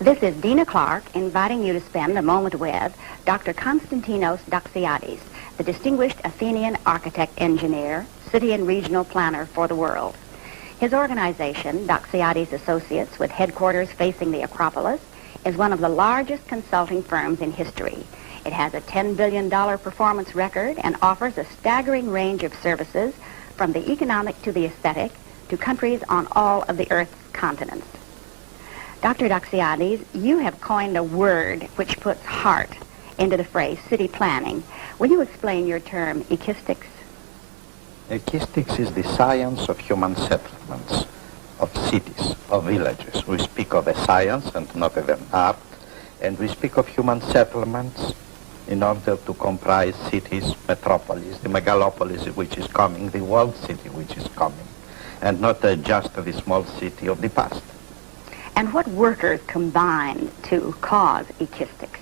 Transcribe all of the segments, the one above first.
This is Dina Clark inviting you to spend a moment with Dr. Konstantinos Doxiadis, the distinguished Athenian architect engineer, city and regional planner for the world. His organization, Doxiadis Associates, with headquarters facing the Acropolis, is one of the largest consulting firms in history. It has a $10 billion performance record and offers a staggering range of services from the economic to the aesthetic to countries on all of the Earth's continents. Dr. Doxiadis, you have coined a word which puts heart into the phrase city planning. Will you explain your term, ekistics? Ekistics is the science of human settlements, of cities, of villages. We speak of a science and not of an art, and we speak of human settlements in order to comprise cities, metropolis, the megalopolis which is coming, the world city which is coming, and not just the small city of the past. And what workers combine to cause ekistics?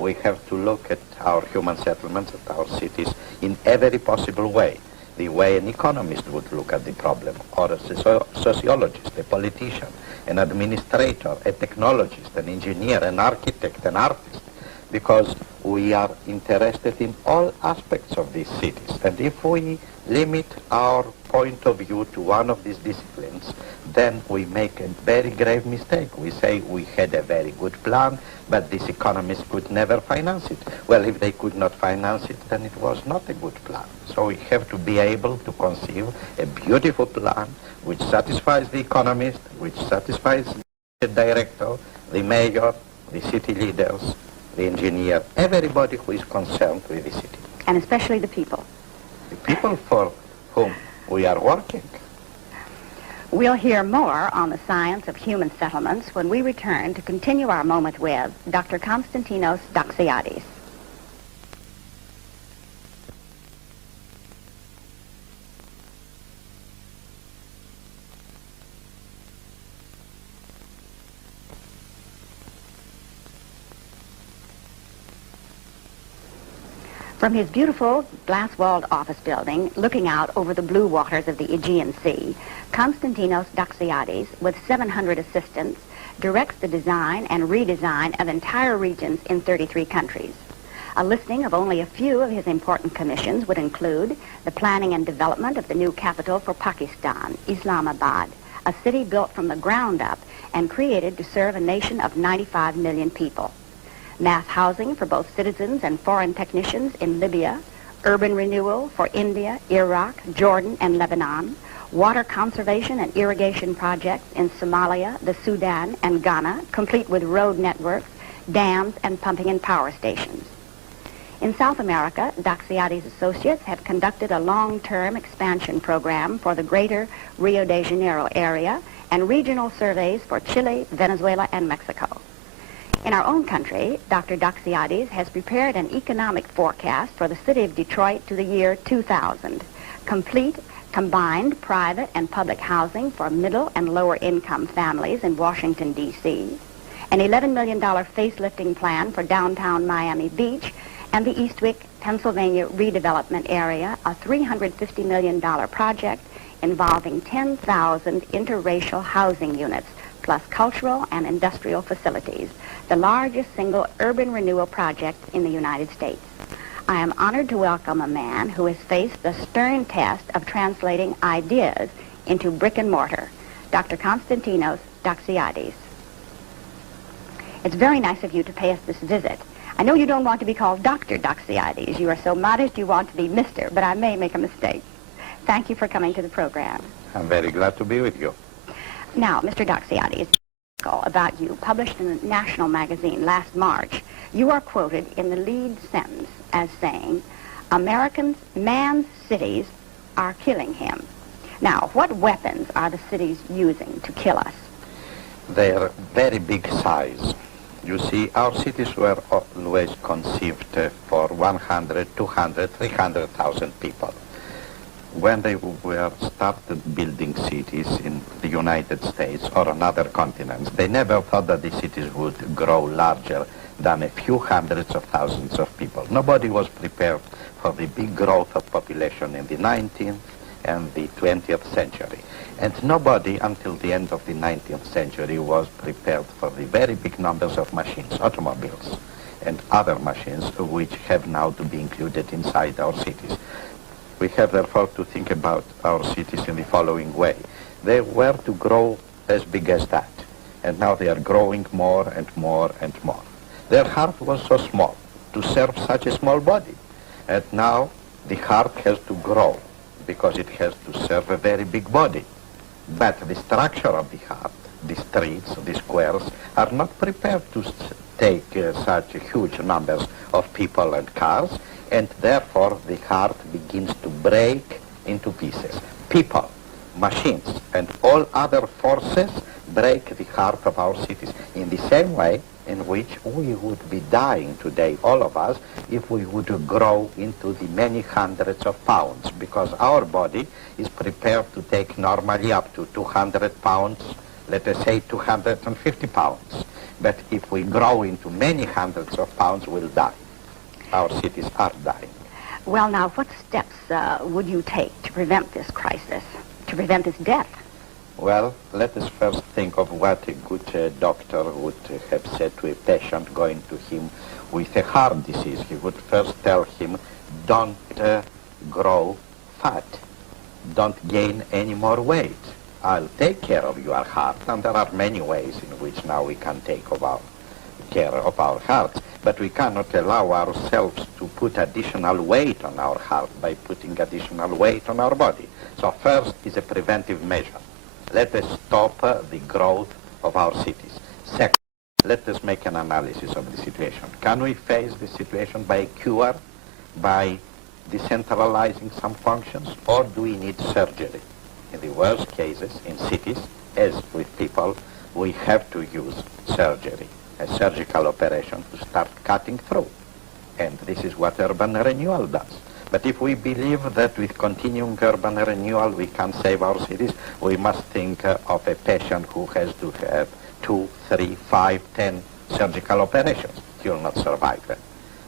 We have to look at our human settlements, at our cities, in every possible way. The way an economist would look at the problem, or a sociologist, a politician, an administrator, a technologist, an engineer, an architect, an artist, because we are interested in all aspects of these cities. And if we limit our point of view to one of these disciplines, then we make a very grave mistake. We say we had a very good plan, but these economists could never finance it. Well, if they could not finance it, then it was not a good plan. So we have to be able to conceive a beautiful plan which satisfies the economist, which satisfies the director, the mayor, the city leaders, the engineer, everybody who is concerned with the city. And especially the people. The people for whom we are working. We'll hear more on the science of human settlements when we return to continue our moment with Dr. Konstantinos Doxiadis. From his beautiful glass-walled office building, looking out over the blue waters of the Aegean Sea, Konstantinos Doxiadis, with 700 assistants, directs the design and redesign of entire regions in 33 countries. A listing of only a few of his important commissions would include the planning and development of the new capital for Pakistan, Islamabad, a city built from the ground up and created to serve a nation of 95 million people. Mass housing for both citizens and foreign technicians in Libya, urban renewal for India, Iraq, Jordan, and Lebanon, water conservation and irrigation projects in Somalia, the Sudan, and Ghana, complete with road networks, dams, and pumping and power stations. In South America, Doxiadis Associates have conducted a long-term expansion program for the greater Rio de Janeiro area and regional surveys for Chile, Venezuela, and Mexico. In our own country, Dr. Doxiadis has prepared an economic forecast for the city of Detroit to the year 2000, complete combined private and public housing for middle and lower income families in Washington, D.C., an $11 million facelifting plan for downtown Miami Beach, and the Eastwick, Pennsylvania redevelopment area, a $350 million project involving 10,000 interracial housing units, plus cultural and industrial facilities, the largest single urban renewal project in the United States. I am honored to welcome a man who has faced the stern test of translating ideas into brick and mortar, Dr. Konstantinos Doxiadis. It's very nice of you to pay us this visit. I know you don't want to be called Dr. Doxiadis. You are so modest you want to be Mr., but I may make a mistake. Thank you for coming to the program. I'm very glad to be with you. Now, Mr. Doxiadis, about you, published in the National magazine last March, you are quoted in the lead sentence as saying, man's cities are killing him. Now, what weapons are the cities using to kill us? They are very big size. You see, our cities were always conceived for 100, 200, 300,000 people. When they were started building cities in the United States or on other continents, they never thought that the cities would grow larger than a few hundreds of thousands of people. Nobody was prepared for the big growth of population in the 19th and the 20th century. And nobody until the end of the 19th century was prepared for the very big numbers of machines, automobiles, and other machines which have now to be included inside our cities. We have therefore to think about our cities in the following way. They were to grow as big as that, and now they are growing more and more and more. Their heart was so small to serve such a small body, and now the heart has to grow because it has to serve a very big body. But the structure of the heart, the streets, the squares, are not prepared to take such huge numbers of people and cars, and therefore the heart begins to break into pieces. People, machines, and all other forces break the heart of our cities in the same way in which we would be dying today, all of us, if we would grow into the many hundreds of pounds, because our body is prepared to take normally up to 200 pounds, let us say 250 pounds. But if we grow into many hundreds of pounds, we'll die. Our cities are dying. Well, now, what steps would you take to prevent this crisis, to prevent this death? Well, let us first think of what a good doctor would have said to a patient going to him with a heart disease. He would first tell him, don't grow fat, don't gain any more weight. I'll take care of your heart, and there are many ways in which now we can take care of our hearts, but we cannot allow ourselves to put additional weight on our heart by putting additional weight on our body. So first is a preventive measure. Let us stop the growth of our cities. Second, let us make an analysis of the situation. Can we face the situation by a cure, by decentralizing some functions, or do we need surgery? In the worst cases, in cities, as with people, we have to use surgery, a surgical operation to start cutting through. And this is what urban renewal does. But if we believe that with continuing urban renewal we can save our cities, we must think of a patient who has to have 2, 3, 5, 10 surgical operations. He will not survive them.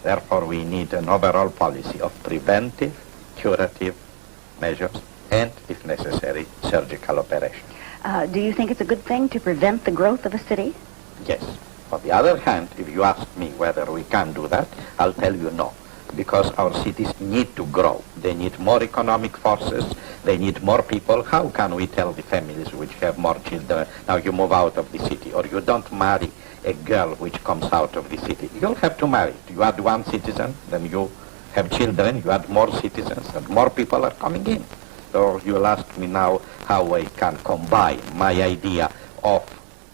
Therefore, we need an overall policy of preventive, curative measures, and, if necessary, surgical operations. Do you think it's a good thing to prevent the growth of a city? Yes. On the other hand, if you ask me whether we can do that, I'll tell you no. Because our cities need to grow. They need more economic forces. They need more people. How can we tell the families which have more children, now you move out of the city, or you don't marry a girl which comes out of the city? You'll have to marry. You add one citizen, then you have children, you add more citizens, and more people are coming in. So you'll ask me now how I can combine my idea of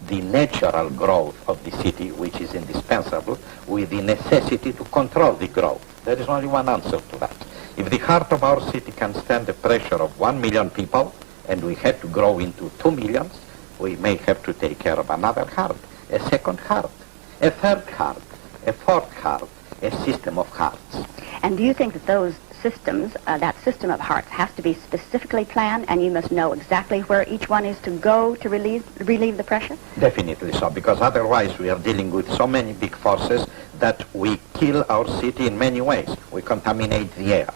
the natural growth of the city, which is indispensable, with the necessity to control the growth. There is only one answer to that. If the heart of our city can stand the pressure of 1 million people, and we have to grow into 2 millions, we may have to take care of another heart, a second heart, a third heart, a fourth heart, a system of hearts. And do you think that those systems, that system of hearts, has to be specifically planned, and you must know exactly where each one is to go to relieve the pressure? Definitely so, because otherwise we are dealing with so many big forces that we kill our city in many ways. We contaminate the air.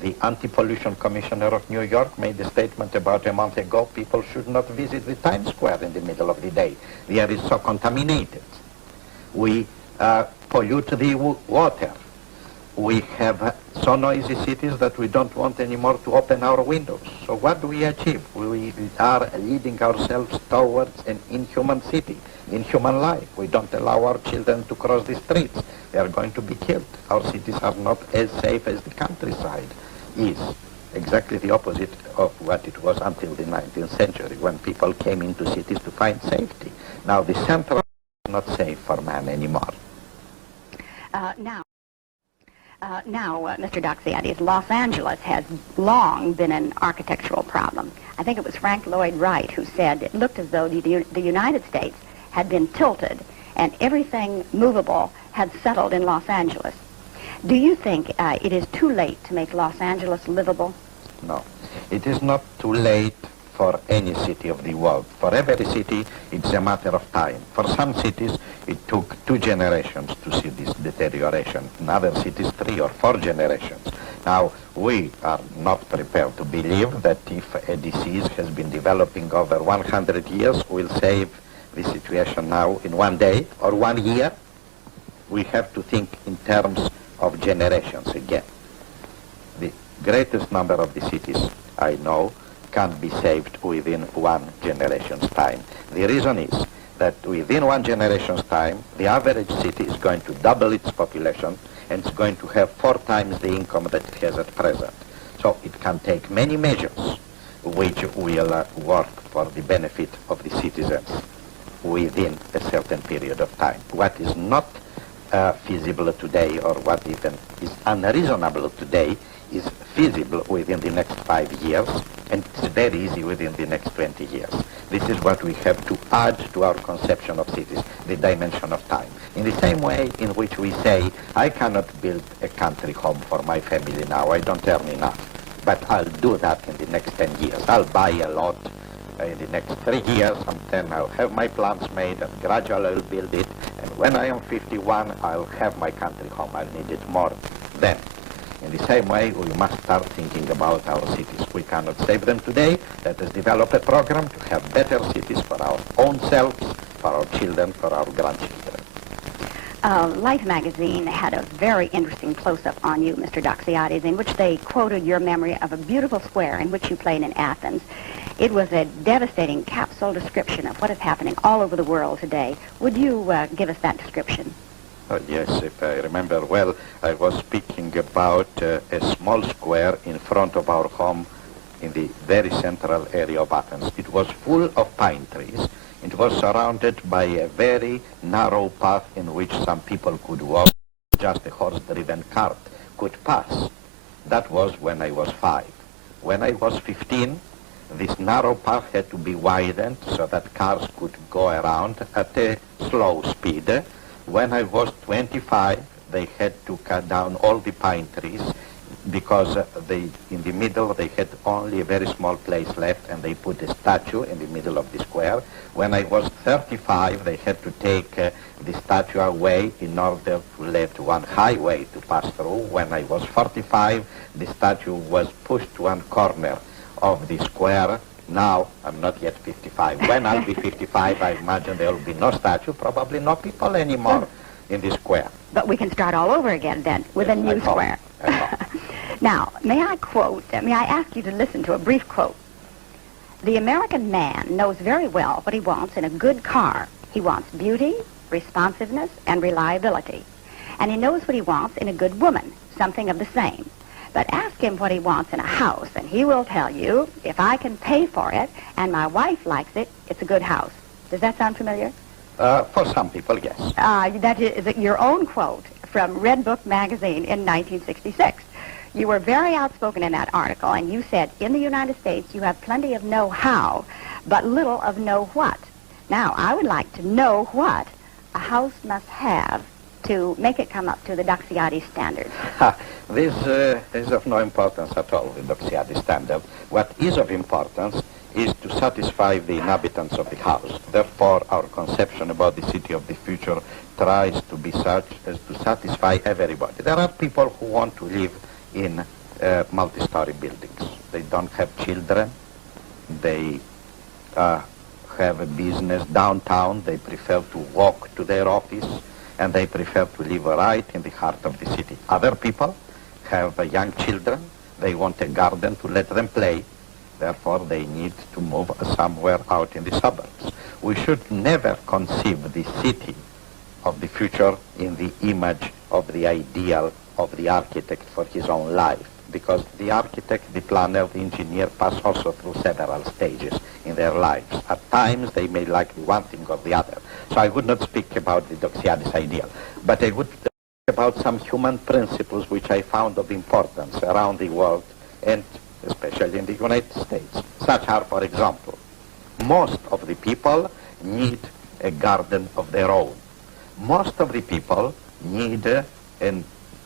The Anti-Pollution Commissioner of New York made a statement about a month ago, people should not visit the Times Square in the middle of the day. The air is so contaminated. We pollute the water. We have so noisy cities that we don't want anymore to open our windows. So what do we achieve? We are leading ourselves towards an inhuman city, inhuman life. We don't allow our children to cross the streets. They are going to be killed. Our cities are not as safe as the countryside is. Exactly the opposite of what it was until the 19th century, when people came into cities to find safety. Now the central is not safe for man anymore. Now, Mr. Doxiadis, Los Angeles has long been an architectural problem. I think it was Frank Lloyd Wright who said it looked as though the United States had been tilted and everything movable had settled in Los Angeles. Do you think it is too late to make Los Angeles livable? No. It is not too late for any city of the world. For every city, it's a matter of time. For some cities, it took 2 generations to see this deterioration. In other cities, 3 or 4 generations. Now, we are not prepared to believe that if a disease has been developing over 100 years, we'll save the situation now in 1 day or 1 year. We have to think in terms of generations again. The greatest number of the cities I know can be saved within 1 generation's time. The reason is that within 1 generation's time, the average city is going to double its population and it's going to have 4 times the income that it has at present. So it can take many measures which will work for the benefit of the citizens within a certain period of time. What is not feasible today, or what even is unreasonable today, is feasible within the next 5 years, and it's very easy within the next 20 years. This is what we have to add to our conception of cities, the dimension of time. In the same way in which we say, I cannot build a country home for my family now, I don't earn enough, but I'll do that in the next 10 years. I'll buy a lot in the next 3 years, and then I'll have my plans made, and gradually I'll build it, and when I am 51, I'll have my country home. I'll need it more then. In the same way, we must start thinking about our cities. We cannot save them today. Let us develop a program to have better cities for our own selves, for our children, for our grandchildren. Life magazine had a very interesting close-up on you, Mr. Doxiadis, in which they quoted your memory of a beautiful square in which you played in Athens. It was a devastating capsule description of what is happening all over the world today. Would you give us that description? Oh, yes, if I remember well, I was speaking about a small square in front of our home in the very central area of Athens. It was full of pine trees. It was surrounded by a very narrow path in which some people could walk. Just a horse-driven cart could pass. That was when I was 5. When I was 15, this narrow path had to be widened so that cars could go around at a slow speed. When I was 25, they had to cut down all the pine trees because in the middle they had only a very small place left, and they put a statue in the middle of the square. When I was 35, they had to take the statue away in order to let one highway to pass through. When I was 45, the statue was pushed to one corner of the square. Now, I'm not yet 55. When I'll be 55, I imagine there will be no statue, probably no people anymore in the square. But we can start all over again then, with a new square. Now, may I ask you to listen to a brief quote. The American man knows very well what he wants in a good car. He wants beauty, responsiveness, and reliability. And he knows what he wants in a good woman, something of the same. But ask him what he wants in a house, and he will tell you, if I can pay for it and my wife likes it, it's a good house. Does that sound familiar? For some people, yes. That is your own quote from Red Book magazine in 1966. You were very outspoken in that article, and you said, in the United States, you have plenty of know-how, but little of know-what. Now, I would like to know what a house must have to make it come up to the Doxiadis standard. This is of no importance at all, the Doxiadis standard. What is of importance is to satisfy the inhabitants of the house. Therefore, our conception about the city of the future tries to be such as to satisfy everybody. There are people who want to live in multi-story buildings. They don't have children. They have a business downtown. They prefer to walk to their office, and they prefer to live right in the heart of the city. Other people have young children. They want a garden to let them play. Therefore, they need to move somewhere out in the suburbs. We should never conceive the city of the future in the image of the ideal of the architect for his own life, because the architect, the planner, the engineer pass also through several stages in their lives. At times, they may like the one thing or the other. So I would not speak about the Doxiadis ideal, but I would speak about some human principles which I found of importance around the world, and especially in the United States. Such are, for example, most of the people need a garden of their own. Most of the people need a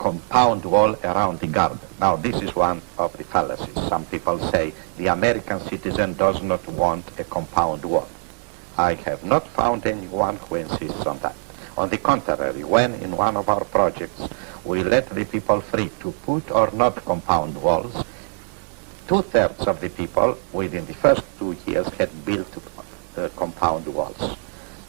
compound wall around the garden. Now, this is one of the fallacies. Some people say the American citizen does not want a compound wall. I have not found anyone who insists on that. On the contrary, when in one of our projects we let the people free to put or not compound walls, two-thirds of the people within the first 2 years had built compound walls.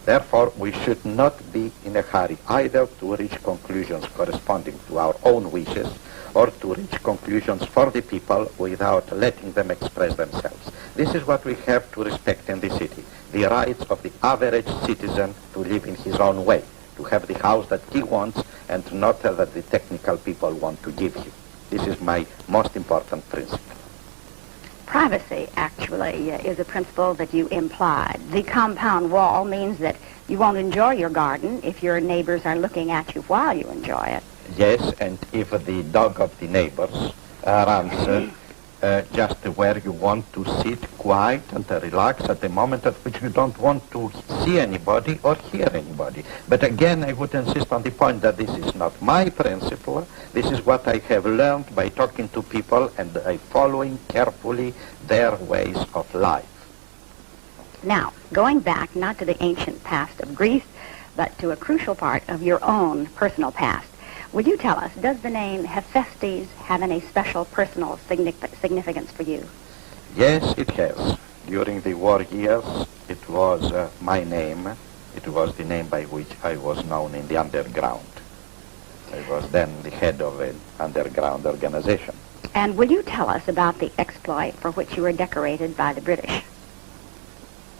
Therefore, we should not be in a hurry either to reach conclusions corresponding to our own wishes or to reach conclusions for the people without letting them express themselves. This is what we have to respect in the city, the rights of the average citizen to live in his own way, to have the house that he wants and not that the technical people want to give him. This is my most important principle. Privacy, actually, is a principle that you implied. The compound wall means that you won't enjoy your garden if your neighbors are looking at you while you enjoy it. Yes, and if the dog of the neighbors runs just where you want to sit quiet and relax at the moment at which you don't want to see anybody or hear anybody. But again, I would insist on the point that this is not my principle. This is what I have learned by talking to people and by following carefully their ways of life. Now, going back not to the ancient past of Greece, but to a crucial part of your own personal past, would you tell us, does the name Hephaestus have any special personal significance for you? Yes, it has. During the war years, it was my name. It was the name by which I was known in the underground. I was then the head of an underground organization. And will you tell us about the exploit for which you were decorated by the British?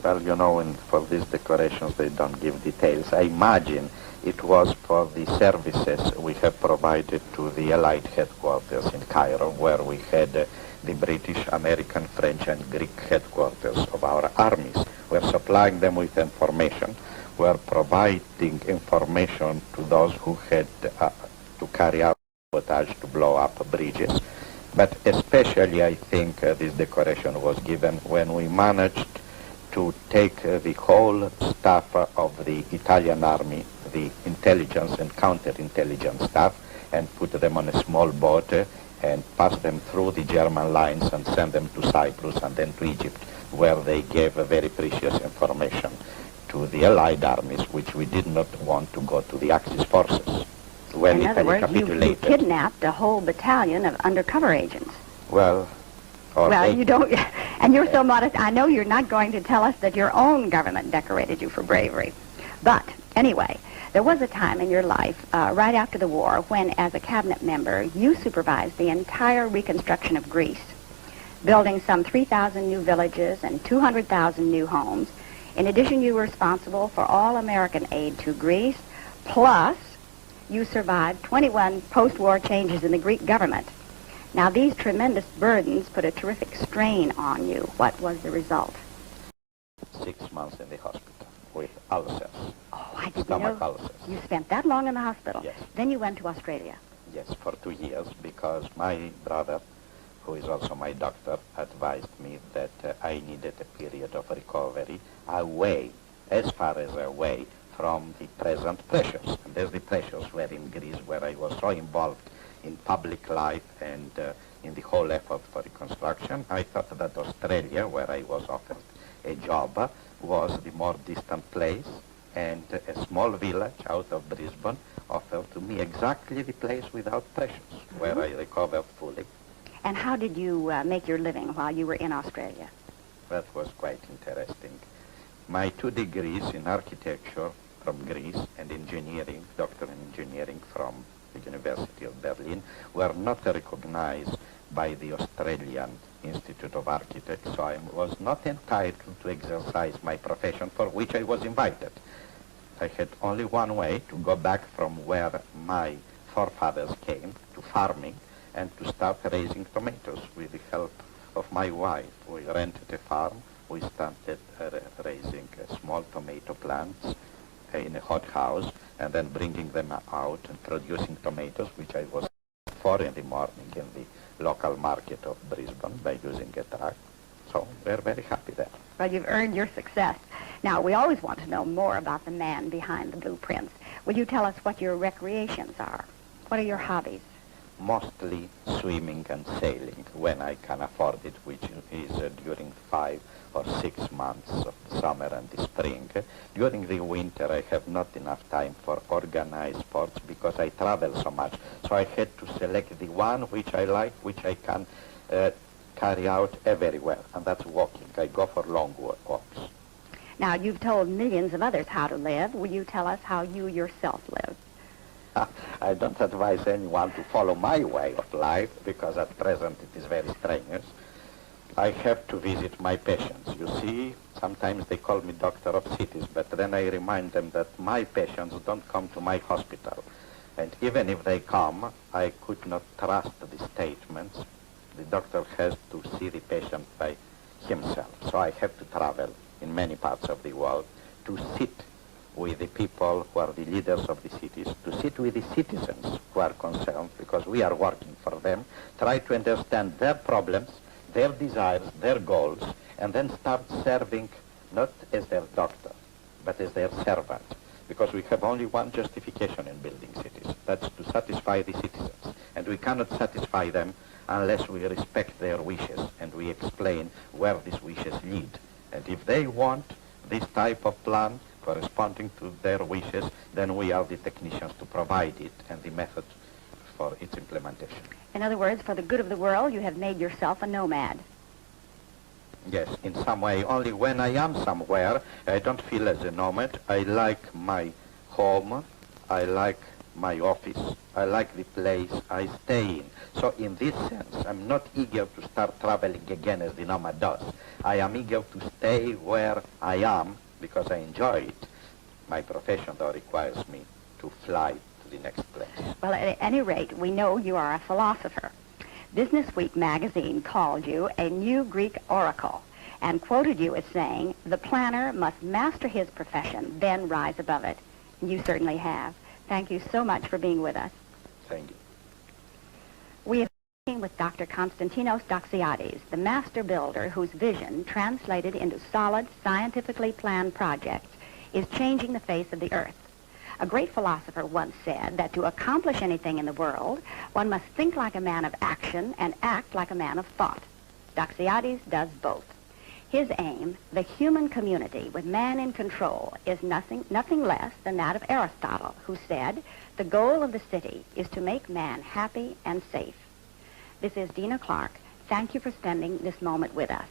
Well, you know, for these decorations, they don't give details. I imagine it was for the services we have provided to the Allied headquarters in Cairo, where we had the British, American, French, and Greek headquarters of our armies. We're supplying them with information. We're providing information to those who had to carry out sabotage to blow up bridges. But especially, I think, this decoration was given when we managed to take the whole staff of the Italian army, the intelligence and counterintelligence staff, and put them on a small boat and pass them through the German lines and send them to Cyprus and then to Egypt, where they gave very precious information to the Allied armies, which we did not want to go to the Axis forces. When In other Italy words, you capitulated. kidnapped a whole battalion of undercover agents. Well, You don't, and you're so modest. I know you're not going to tell us that your own government decorated you for bravery. But anyway, there was a time in your life, right after the war, when as a cabinet member, you supervised the entire reconstruction of Greece, building some 3,000 new villages and 200,000 new homes. In addition, you were responsible for all American aid to Greece, plus you survived 21 post-war changes in the Greek government. Now, these tremendous burdens put a terrific strain on you. What was the result? 6 months in the hospital with ulcers. Oh, I didn't Stomach know. ulcers. You spent that long in the hospital. Yes. Then you went to Australia. Yes, for 2 years, because my brother, who is also my doctor, advised me that I needed a period of recovery away, as far as away from the present pressures. And as the pressures were in Greece, where I was so involved in public life and in the whole effort for reconstruction, I thought that Australia, where I was offered a job, was the more distant place, and a small village out of Brisbane offered to me exactly the place without pressures, where I recovered fully. And how did you make your living while you were in Australia? That was quite interesting. My 2 degrees in architecture from Greece and engineering, doctor in engineering from the University of Berlin, were not recognized by the Australian Institute of Architects, so I was not entitled to exercise my profession for which I was invited. I had only one way to go back from where my forefathers came, to farming, and to start raising tomatoes with the help of my wife. We rented a farm. We started raising small tomato plants in a hothouse, and then bringing them out and producing tomatoes, which I was 4 in the morning in the local market of Brisbane by using a truck. So we're very happy there. Well, you've earned your success. Now, we always want to know more about the man behind the blueprints. Will you tell us what your recreations are? What are your hobbies? Mostly swimming and sailing when I can afford it, which is during 5 or 6 months of the summer and the spring. During the winter, I have not enough time for organized sports because I travel so much. So I had to select the one which I like, which I can carry out very well, and that's walking. I go for long walks. Now, you've told millions of others how to live. Will you tell us how you yourself live? I don't advise anyone to follow my way of life because at present it is very strenuous. I have to visit my patients. You see, sometimes they call me doctor of cities, but then I remind them that my patients don't come to my hospital. And even if they come, I could not trust the statements. The doctor has to see the patient by himself. So I have to travel in many parts of the world to sit with the people who are the leaders of the cities, to sit with the citizens who are concerned, because we are working for them, try to understand their problems, their desires, their goals, and then start serving not as their doctor, but as their servant. Because we have only one justification in building cities. That's to satisfy the citizens. And we cannot satisfy them unless we respect their wishes and we explain where these wishes lead. And if they want this type of plan corresponding to their wishes, then we are the technicians to provide it and the method for its implementation. In other words, for the good of the world, you have made yourself a nomad. Yes, in some way. Only when I am somewhere, I don't feel as a nomad. I like my home. I like my office. I like the place I stay in. So in this sense, I'm not eager to start traveling again as the nomad does. I am eager to stay where I am because I enjoy it. My profession, though, requires me to fly to the next place. Well, at any rate, we know you are a philosopher. Business Week magazine called you a new Greek oracle and quoted you as saying, "The planner must master his profession, then rise above it." You certainly have. Thank you so much for being with us. Thank you. We have been speaking with Dr. Konstantinos Doxiadis, the master builder whose vision, translated into solid, scientifically planned projects, is changing the face of the earth. A great philosopher once said that to accomplish anything in the world, one must think like a man of action and act like a man of thought. Doxiadis does both. His aim, the human community with man in control, is nothing less than that of Aristotle, who said, "The goal of the city is to make man happy and safe." This is Dina Clark. Thank you for spending this moment with us.